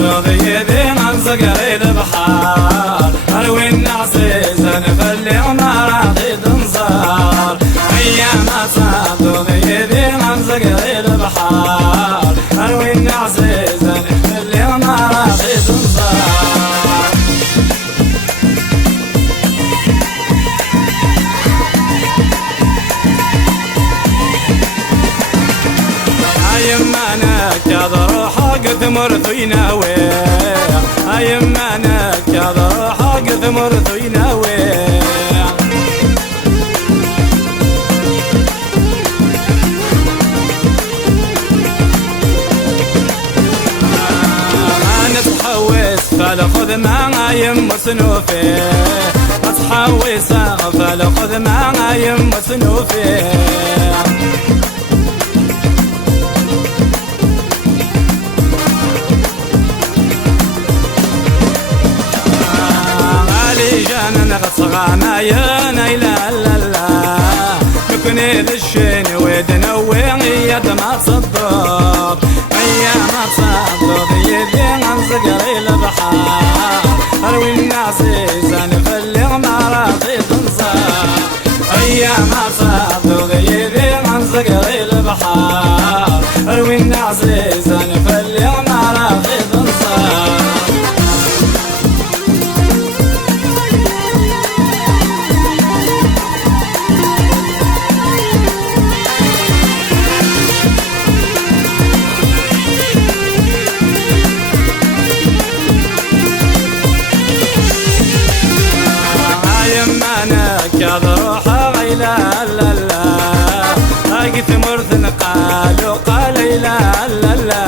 ضيذي انزق البحار اروي النعسيز نفلي ومراضي تنصار ايام صاد ضيذي انزق البحار اروي النعسيز نفلي ومراضي تنصار يمانك يا ضروحك ثمر ثيناوي يمانك يا ضروحك ثمر ثيناوي انا تحوس فلخذ ما يم صنوفي اتحوس فلخذ ما يم صنوفي صغانا يا نيلا لا لا مكني للشين ودنوي يد ما تصدق ايام ما تصدق يدي انزق البحار اروي النعسيز نفلغ مراضي تنصار ايام ما تصدق يدي انزق البحار اروي النعسيز نفلغ مراضي تنصار يا ضروحة غيلا لا لا اقت مرثن قالوا قال لا لا لا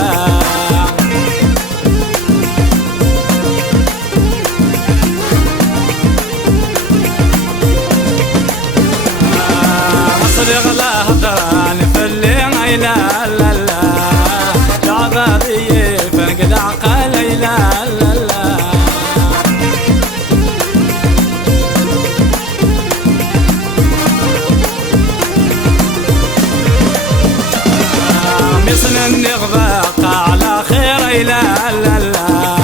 اصدق لا هضران فاللي غيلا لا لا العذابي فقد عقال لا لا لا النغبة على خير لا لا لا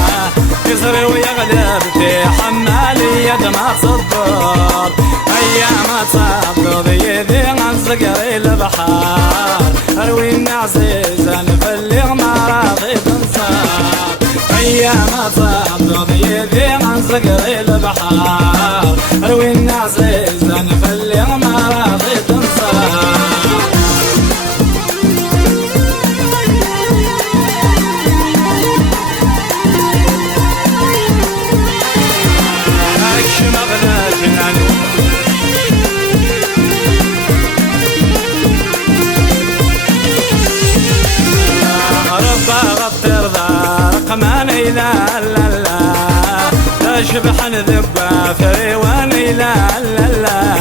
يصري ويغلب في حمالي يد ما تصدر ايام تصدر يدي انزق البحار اروي النعسيز نفلغ مراضي تنصار ايام تصدر يدي انزق البحار اروي النعسيز نفلغ مراضي تنصار قماني لا لا لا تشبح نذبة فريواني لا لا لا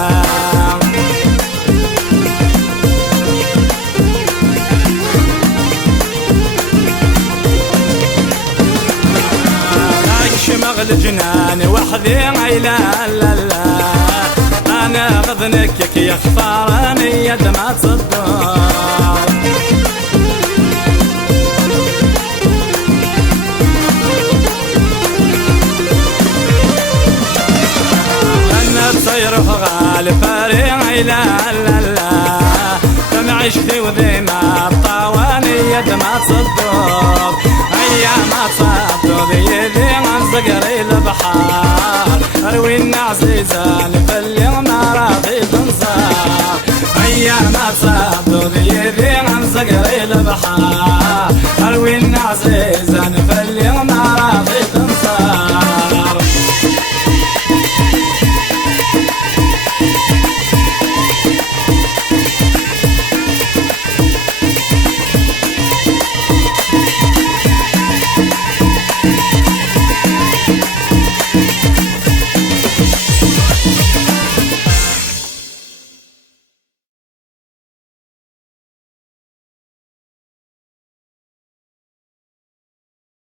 شمغل جناني وحدي لا لا لا انا غضنك يا خفاراني يد ما تصدر صيرف غالي فاري لا لا لا فمعيشتي وذي ما الطواني يد ما تصدق